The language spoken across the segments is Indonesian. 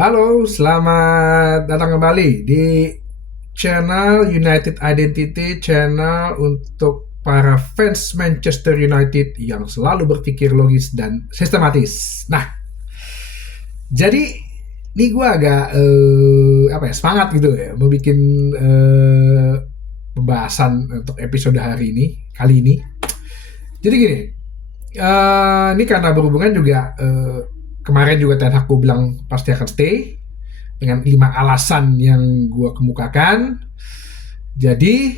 Halo, selamat datang kembali di channel United Identity, channel untuk para fans Manchester United yang selalu berpikir logis dan sistematis. Nah, jadi ini gue agak semangat gitu ya, mau bikin pembahasan untuk episode hari ini, kali ini. Jadi gini, ini karena berhubungan juga kemarin juga Ten Hag gue bilang pasti akan stay dengan 5 alasan yang gue kemukakan. Jadi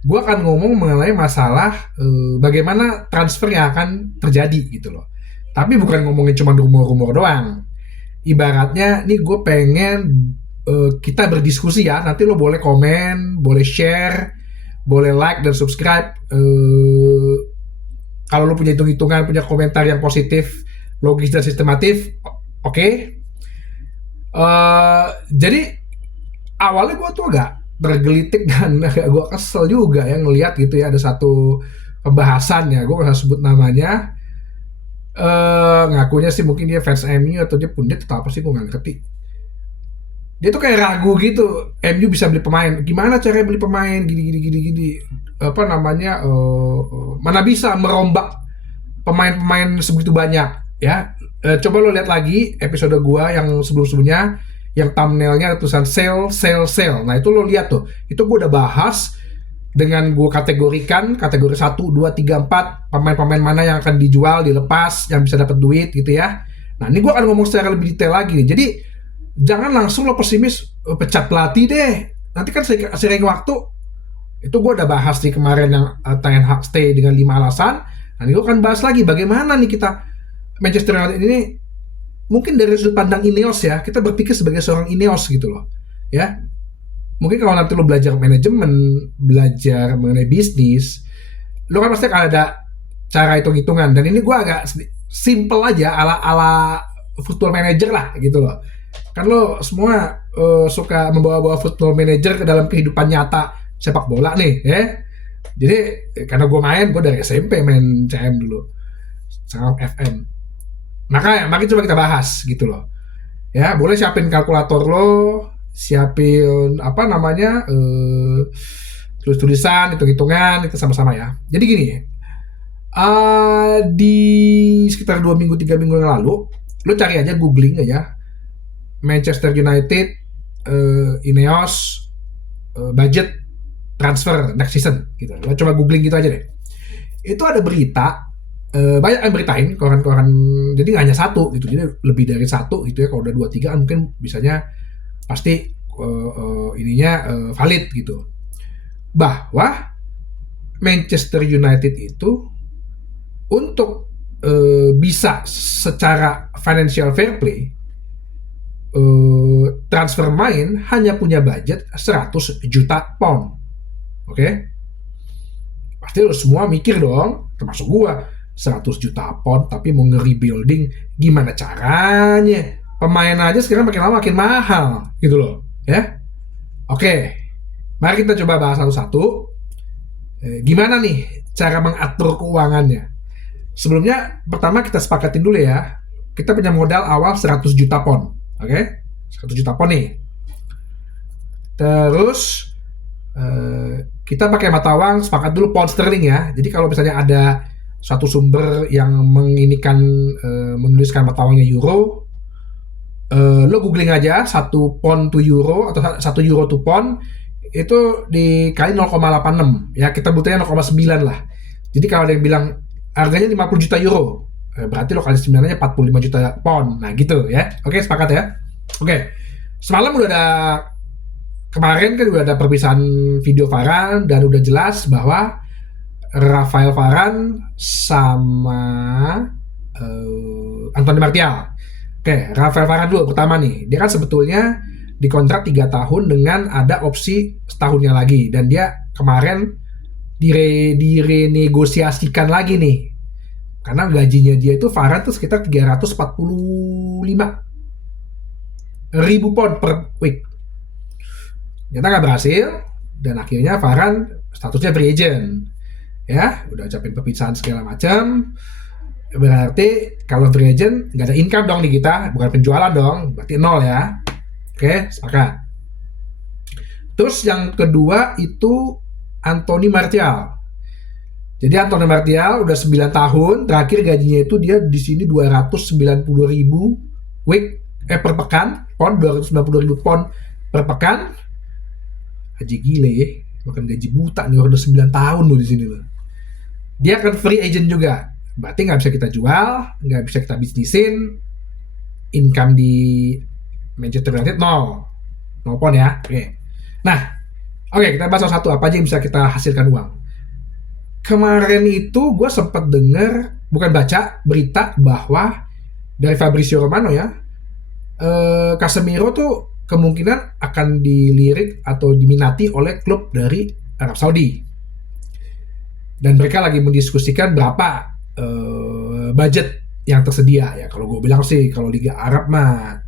gue akan ngomong mengenai masalah bagaimana transfer yang akan terjadi gitu loh. Tapi bukan ngomongin cuma rumor-rumor doang. Ibaratnya nih gue pengen kita berdiskusi ya. Nanti lo boleh komen, boleh share, boleh like dan subscribe. Kalau lo punya hitung-hitungan, punya komentar yang positif, logis dan sistematif, oke. Jadi awalnya gue tuh agak bergelitik dan agak gue kesel juga ya ngelihat gitu ya, ada satu pembahasan ya, gue gak sebut namanya, ngakunya sih mungkin dia fans MU atau dia pundit atau apa sih, gue gak ngerti. Dia tuh kayak ragu gitu, MU bisa beli pemain, gimana caranya beli pemain gini apa namanya, mana bisa merombak pemain-pemain sebegitu banyak ya. Coba lo lihat lagi episode gua yang sebelum-sebelumnya, yang thumbnailnya ada tulisan sell. Nah itu lo lihat tuh, itu gua udah bahas dengan gua kategorikan kategori 1, 2, 3, 4 pemain-pemain mana yang akan dijual, dilepas, yang bisa dapat duit gitu ya. Nah ini gua akan ngomong secara lebih detail lagi nih. Jadi jangan langsung lo pesimis pecat pelatih deh. Nanti kan sering waktu itu gue udah bahas di kemarin yang Ten Hag stay dengan 5 alasan. Nah ini gue akan bahas lagi bagaimana nih kita Manchester United ini mungkin dari sudut pandang Ineos ya, kita berpikir sebagai seorang Ineos gitu loh ya. Mungkin kalau nanti lo belajar manajemen, belajar mengenai bisnis, lo kan pasti akan ada cara hitung-hitungan. Dan ini gue agak simple aja, ala football manager lah gitu loh. Kan lo semua suka membawa-bawa football manager ke dalam kehidupan nyata sepak bola nih ya. Jadi karena gue dari SMP main CM dulu, sama FM. Maka coba kita bahas gitu loh. Ya, boleh siapin kalkulator lo, siapin apa namanya, tulis-tulisan, hitung-hitungan, itu sama-sama ya. Jadi gini, di sekitar 2 minggu 3 minggu yang lalu, lo cari aja, googling aja Manchester United, Ineos, budget transfer next season gitu. Lo coba googling gitu aja deh. Itu ada berita, banyak yang beritain, koran-koran, jadi nggak hanya satu gitu, jadi lebih dari satu gitu ya. Kalau udah 2 3 mungkin bisanya pasti valid gitu, bahwa Manchester United itu untuk bisa secara financial fair play transfer main hanya punya budget 100 juta pound. Oke? Pasti lo semua mikir dong, termasuk gua, 100 juta pound tapi mau nge-rebuilding gimana caranya? Pemain aja sekarang makin lama makin mahal gitu loh ya. Oke, mari kita coba bahas satu-satu. Gimana nih cara mengatur keuangannya? Sebelumnya pertama kita sepakatin dulu ya, kita punya modal awal 100 juta pound. Oke, 100 juta pound nih. Terus kita pakai mata uang, sepakat dulu pound sterling ya. Jadi kalau misalnya ada suatu sumber yang menuliskan mata uangnya euro, lo googling aja 1 pound to euro atau 1 euro to pound, itu dikali 0,86 ya, kita butuhnya 0,9 lah. Jadi kalau ada yang bilang harganya 50 juta euro, berarti lo kali 9 aja 45 juta pound. Nah gitu ya. Oke, sepakat ya. Oke, semalam udah ada, kemarin kan udah ada perpisahan video Varane dan udah jelas bahwa Rafael Varane sama Anthony Martial. Oke, Rafael Varane dulu pertama nih. Dia kan sebetulnya dikontrak 3 tahun dengan ada opsi setahunnya lagi, dan dia kemarin direnegosiasikan lagi nih. Karena gajinya dia itu Varane tuh sekitar 345.000 pound per week. Ternyata nggak berhasil, dan akhirnya Varane statusnya free agent ya, udah ucapin perpisahan segala macam. Berarti kalau free agent nggak ada income dong di kita, bukan penjualan dong, berarti nol ya. Oke, sepakat. Terus yang kedua itu Anthony Martial. Jadi Anthony Martial udah 9 tahun, terakhir gajinya itu dia di sini 290.000 per pekan, 290.000 pound per pekan. Haji gile ya, makan gaji buta nih, udah 9 tahun loh di sini loh. Dia akan free agent juga, berarti nggak bisa kita jual, nggak bisa kita bisnisin. Income di Manchester United nol pound ya. Oke. Nah, kita bahas satu apa aja yang bisa kita hasilkan uang. Kemarin itu gue sempat baca berita bahwa dari Fabrizio Romano ya, Casemiro tuh kemungkinan akan dilirik atau diminati oleh klub dari Arab Saudi. Dan mereka lagi mendiskusikan berapa budget yang tersedia ya. Kalau gue bilang sih, kalau Liga Arab mah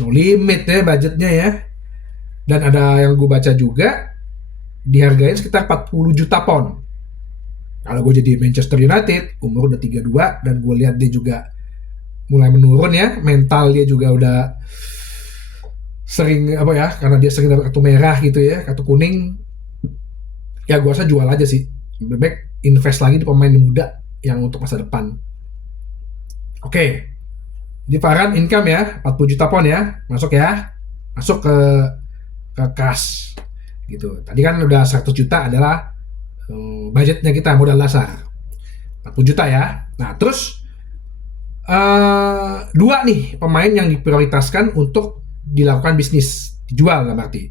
no limit ya budgetnya ya. Dan ada yang gue baca juga dihargain sekitar 40 juta pound. Kalau gue jadi Manchester United, umur udah 32, dan gue lihat dia juga mulai menurun ya, mental dia juga udah sering karena dia sering dapat kartu merah gitu ya, kartu kuning. Ya gue rasa jual aja sih, lebih baik invest lagi di pemain muda yang untuk masa depan. Oke, di Varane income ya 40 juta pound ya, masuk ke kas gitu. Tadi kan udah 100 juta adalah budgetnya kita, modal dasar 40 juta ya. Nah terus dua nih pemain yang diprioritaskan untuk dilakukan bisnis, dijual lah berarti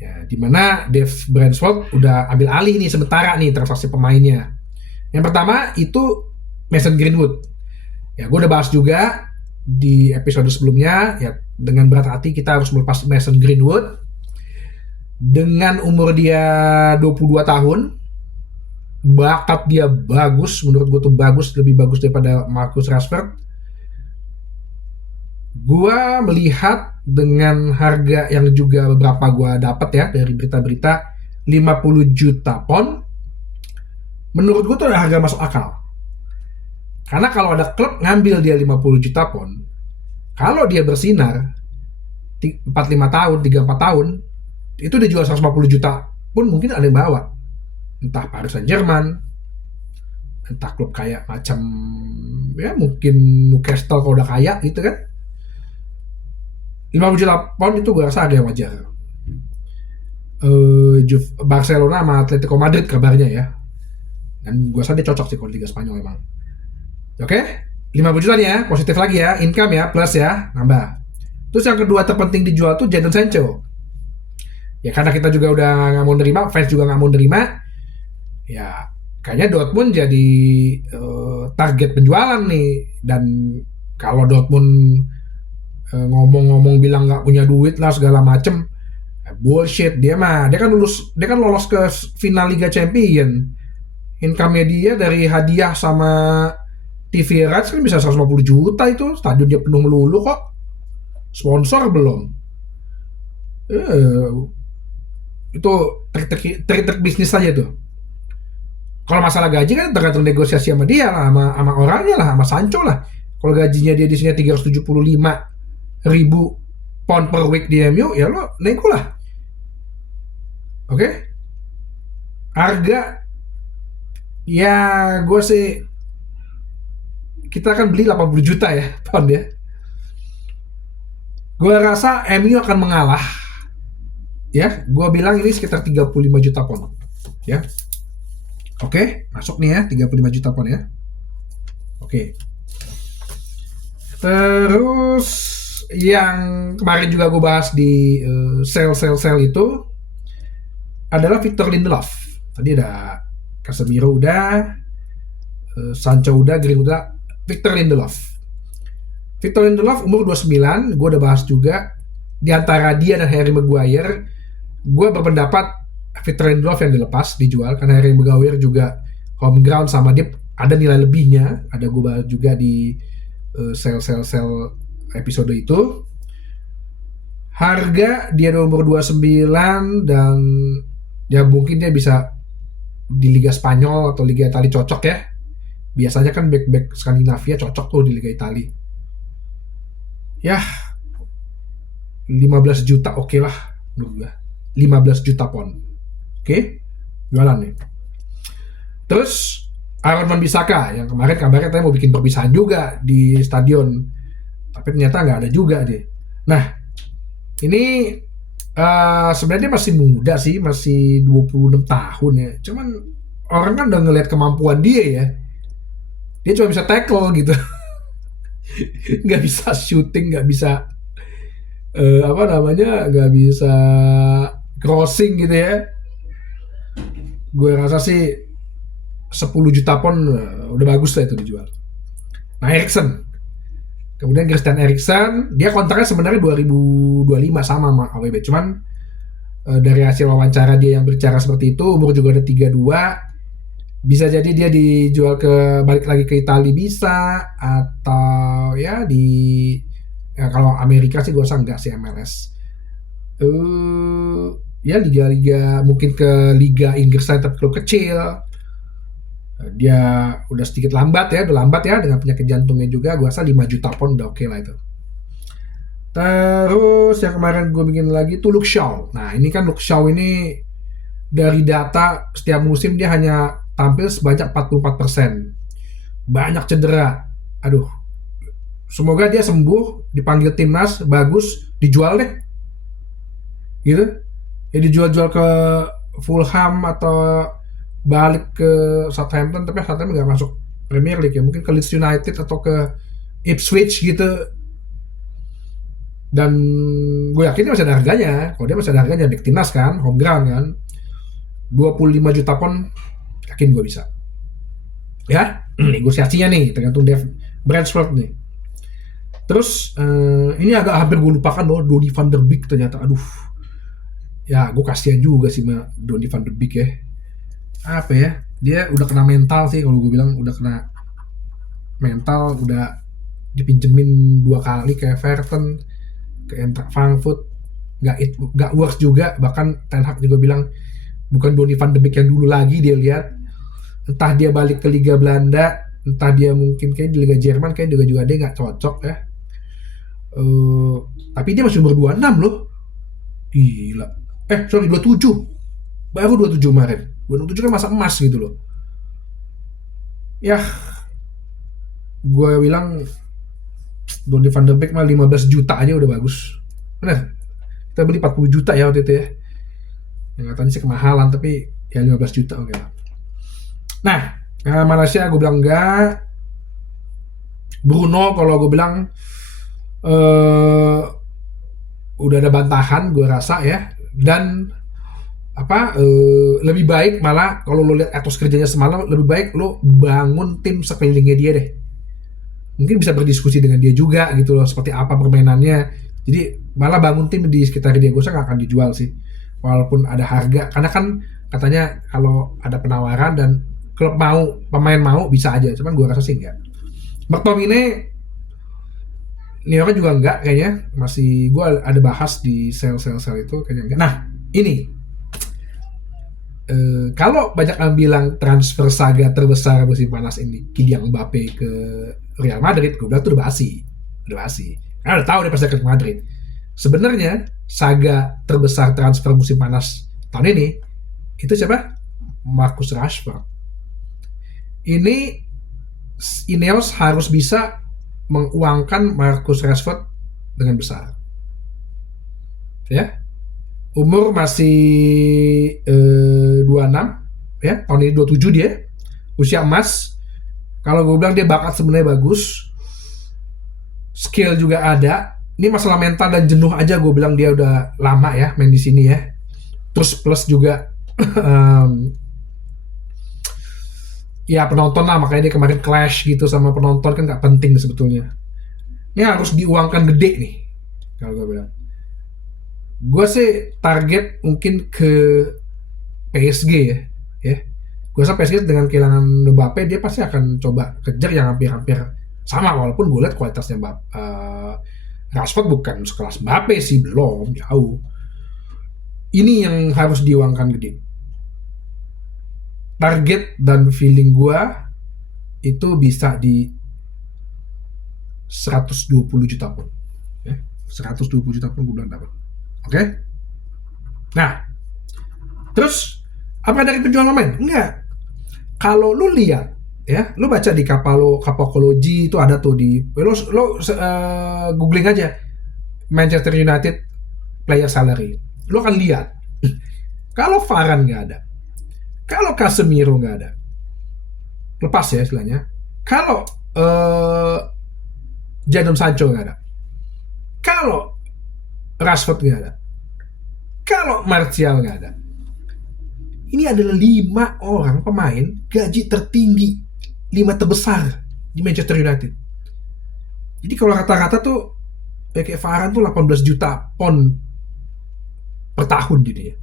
ya, dimana Dave Bransford udah ambil alih nih sementara nih transaksi pemainnya. Yang pertama itu Mason Greenwood ya, gue udah bahas juga di episode sebelumnya ya, dengan berat hati kita harus melepas Mason Greenwood. Dengan umur dia 22 tahun, bakat dia bagus, menurut gue tuh lebih bagus daripada Marcus Rashford. Gue melihat dengan harga yang juga beberapa gue dapat ya dari berita-berita 50 juta pound, menurut gue tuh ada harga masuk akal. Karena kalau ada klub ngambil dia 50 juta pound, kalau dia bersinar 45 tahun, 34 tahun, itu dia jual 150 juta pun mungkin ada yang bawa. Entah Paris Saint-Germain, entah klub kayak macam ya mungkin Newcastle kalau udah kaya gitu kan. 50 juta pound itu gue rasa ada yang wajar. Barcelona sama Atletico Madrid kabarnya ya. Dan gue rasa dia cocok sih kalau Liga Spanyol emang. Oke, 50 juta nih ya, positif lagi ya, income ya, plus ya, nambah. Terus yang kedua terpenting dijual tuh Jadon Sancho. Ya karena kita juga udah nggak mau nerima, fans juga nggak mau nerima, ya kayaknya Dortmund jadi target penjualan nih. Dan kalau Dortmund ngomong-ngomong bilang nggak punya duit lah segala macem, bullshit. Dia kan lolos ke final Liga Champion. Income-nya dia dari hadiah sama TV rights kan bisa 150 juta itu, stadion dia penuh melulu kok. Sponsor belum. Itu trik bisnis aja tuh. Kalau masalah gaji kan tergantung negosiasi sama dia lah, sama orangnya lah, sama Sancho lah. Kalau gajinya dia di sini 375.000 pound per week di MU, ya lo nego lah. Oke? Harga ya gue sih kita akan beli 80 juta ya pound ya. Gue rasa MU akan mengalah. Ya, gue bilang ini sekitar 35 juta pound. Ya. Oke, masuk nih ya 35 juta pound ya. Oke. Terus yang kemarin juga gue bahas di sell itu adalah Victor Lindelof. Tadi ada Casemiro udah, Sancho udah, Greenwood udah, Victor Lindelof. Victor Lindelof umur 29, gue udah bahas juga. Di antara dia dan Harry Maguire, gue berpendapat Victor Lindelof yang dilepas, dijual, karena Harry Maguire juga home ground sama dia ada nilai lebihnya. Ada gue bahas juga di sell episode itu. Harga dia umur 29 dan ya mungkin dia bisa di Liga Spanyol atau Liga Italia cocok ya. Biasanya kan back Skandinavia cocok tuh di Liga Italia. Ya 15 juta oke lah menurut gue. 15 juta pon. Oke, jualan nih. Terus Aaron Wan-Bissaka yang kemarin kabarnya katanya mau bikin perpisahan juga di stadion, tapi ternyata nggak ada juga deh. Nah, ini sebenarnya masih muda sih, masih 26 tahun ya. Cuman orang kan udah ngelihat kemampuan dia ya. Dia cuma bisa tackle gitu. Nggak bisa shooting, nggak bisa apa namanya, nggak bisa crossing gitu ya. Gue rasa sih 10 juta pon udah bagus lah itu dijual. Nah, Eriksen. Kemudian Christian Eriksen, dia kontraknya sebenarnya 2025 sama AWB. Cuman dari hasil wawancara dia yang berbicara seperti itu, umur juga udah 32, bisa jadi dia dijual ke balik lagi ke Italia bisa, atau ya ya kalau Amerika sih gue rasa enggak sih MLS. Ya liga-liga mungkin ke Liga Inggris tapi klub kecil. Dia udah sedikit lambat ya, udah lambat ya dengan penyakit jantungnya juga. Gue rasa 5 juta pon udah oke lah itu. Terus yang kemarin gue bikin lagi tuh Luke Shaw. Nah ini kan Luke Shaw ini dari data setiap musim dia hanya tampil sebanyak 44%. Banyak cedera. Aduh. Semoga dia sembuh, dipanggil timnas, bagus, dijual deh. Gitu. Ya dijual-jual ke Fulham atau balik ke Southampton, tapi Southampton nggak masuk Premier League ya. Mungkin ke Leeds United atau ke Ipswich gitu. Dan gue yakin dia masih ada harganya. Kalau dia masih ada harganya, back timnas kan, home ground kan, 25 juta pon yakin gue bisa. Ya, negosiasinya nih tergantung Dev Bransford nih. Terus ini agak hampir gue lupakan loh, Donny van der Beek ternyata. Aduh, ya gue kasihan juga sih sama Donny van der Beek ya. Apa ya, dia udah kena mental sih kalau gue bilang, udah kena mental, udah dipinjemin 2 kali ke Everton, ke Eintracht Frankfurt, nggak works juga. Bahkan Ten Hag juga bilang bukan Donny van de Beek yang dulu lagi dia lihat. Entah dia balik ke Liga Belanda, entah dia mungkin kayak di Liga Jerman, kayak juga dia nggak cocok ya. Tapi dia masih umur 26 loh, gila. Sorry, 27, baru 27 kemarin. 27 kan masa emas gitu loh. Ya, gue bilang Donny van de Beek mah 15 juta aja udah bagus. Bener, kita beli 40 juta ya waktu itu ya. Yang katanya sih kemahalan, tapi ya 15 juta oke lah. Nah, Malaysia gue bilang enggak. Bruno kalau gue bilang udah ada bantahan gue rasa ya. Dan lebih baik malah kalau lo lihat etos kerjanya semalam, lebih baik lo bangun tim sekelilingnya dia deh. Mungkin bisa berdiskusi dengan dia juga gitu loh, seperti apa permainannya. Jadi malah bangun tim di sekitar dia. Gue rasa gak akan dijual sih, walaupun ada harga, karena kan katanya kalau ada penawaran dan klub mau, pemain mau, bisa aja. Cuman gue rasa sih enggak. McTominay ini orang juga enggak kayaknya. Masih gue ada bahas di sel itu kayaknya enggak. Nah ini kalau banyak yang bilang transfer saga terbesar musim panas ini Kylian Mbappe ke Real Madrid, gue bilang itu udah basi. Karena udah tahu dia pasti ke Madrid. Sebenarnya saga terbesar transfer musim panas tahun ini itu siapa? Marcus Rashford. Ini Ineos harus bisa menguangkan Marcus Rashford dengan besar. Ya, umur masih 26 ya, tahun ini 27 dia, usia emas. Kalau gue bilang dia bakat sebenarnya bagus, skill juga ada. Ini masalah mental dan jenuh aja, gue bilang dia udah lama ya main di sini ya. Terus plus juga ya penonton lah, makanya dia kemarin clash gitu sama penonton, kan nggak penting sebetulnya. Ini harus diuangkan gede nih kalau gue bilang. Gue sih target mungkin ke PSG ya. Gue rasa PSG dengan kehilangan Mbappe dia pasti akan coba kejar yang hampir-hampir sama, walaupun gue lihat kualitasnya Rashford bukan sekelas Mbappe sih, belum, jauh. Ini yang harus diuangkan gede. Target dan feeling gue itu bisa di 120 juta pun. Ya, 120 juta pun gue bilang dapat. Oke? Nah, terus apa dari penjualan pemain? Enggak. Kalau lu lihat, ya, lu baca di Kapokologi itu ada tuh di googling aja Manchester United player salary. Lu akan lihat kalau Varane nggak ada, kalau Casemiro nggak ada, lepas ya istilahnya. Kalau Jadon Sancho nggak ada, kalau Rashford nggak ada, kalau Martial nggak ada, ini adalah 5 orang pemain gaji tertinggi, 5 terbesar di Manchester United. Jadi kalau rata-rata tuh kayak Varane tuh 18 juta pound per tahun jadinya.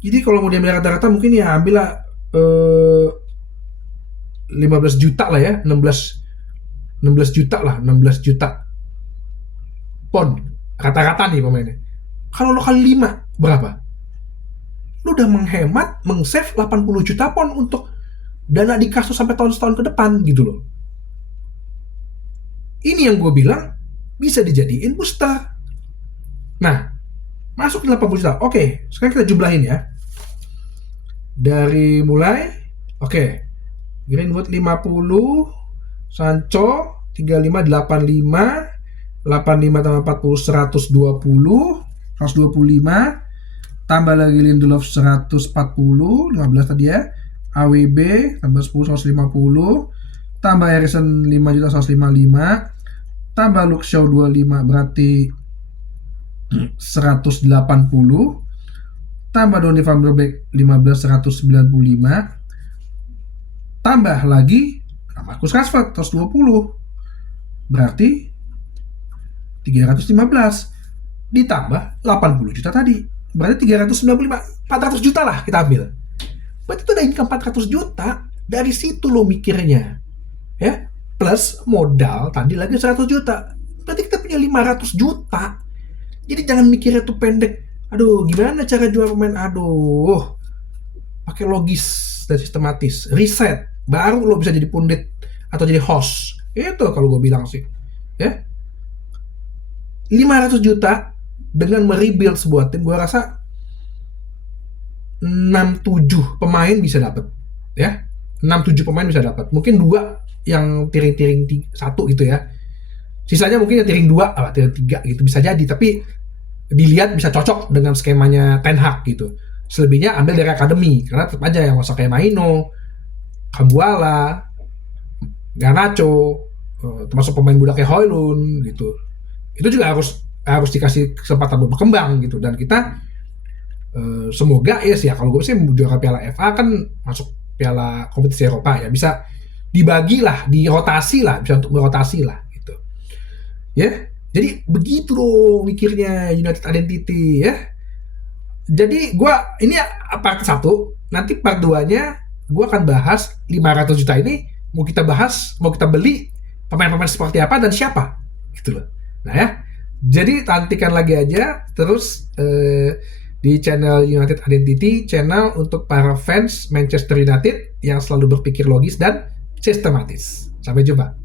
Jadi kalau mau diambil rata-rata mungkin ya ambillah 15 juta lah ya, 16 juta lah, 16 juta pound rata-rata nih pemainnya. Kalau lo kali 5 berapa? Lo udah menghemat, meng-save 80 juta pound untuk dana di kas sampai tahun-tahun ke depan gitu loh. Ini yang gue bilang bisa dijadiin booster. Nah, masuk 80 juta. Oke, sekarang kita jumlahin ya. Dari mulai, oke, Greenwood 50, Sancho 35, 85, 85 tambah 40, 120, 125, tambah lagi Lindelof 140, 15 tadi ya, AWB tambah 10, 150, tambah Harrison 5 juta 155, tambah Luke Shaw 25 berarti 180, tambah Donny van der Beek 15 195, tambah lagi Marcus Rashford 120 berarti 315, ditambah 80 juta tadi berarti 395, 400 juta lah kita ambil. Berarti itu udah income 400 juta. Dari situ lo mikirnya ya, plus modal tadi lagi 100 juta, berarti kita punya 500 juta. Jadi jangan mikirnya tuh pendek, aduh gimana cara jual pemain, aduh pakai logis dan sistematis, riset, baru lo bisa jadi pundit atau jadi host. Itu kalau gue bilang sih ya, 500 juta dengan merebuild sebuah tim, gue rasa 6-7 pemain bisa dapat ya, 6-7 pemain bisa dapat, mungkin 2 yang tiring-tiring 1 gitu ya, sisanya mungkin ya tiring 2 atau tiring 3 gitu bisa jadi, tapi dilihat bisa cocok dengan skemanya Ten Hag gitu. Selebihnya ambil dari akademi, karena tetap aja yang masuk kayak Maino, Kambuala, Garnacho, termasuk pemain muda kayak Højlund gitu, itu juga harus dikasih kesempatan berkembang gitu. Dan kita semoga ya sih ya, kalau gue sih juara Piala FA kan masuk Piala kompetisi Eropa ya, bisa dibagi lah, dirotasi lah, bisa untuk merotasi lah gitu ya. Jadi begitu dong mikirnya United Identity ya. Jadi gue ini part 1, nanti part 2-nya gue akan bahas 500 juta ini mau kita bahas, mau kita beli pemain-pemain seperti apa dan siapa gitu loh. Nah ya, jadi tantikan lagi aja terus di channel United Identity, channel untuk para fans Manchester United yang selalu berpikir logis dan sistematis. Sampai jumpa.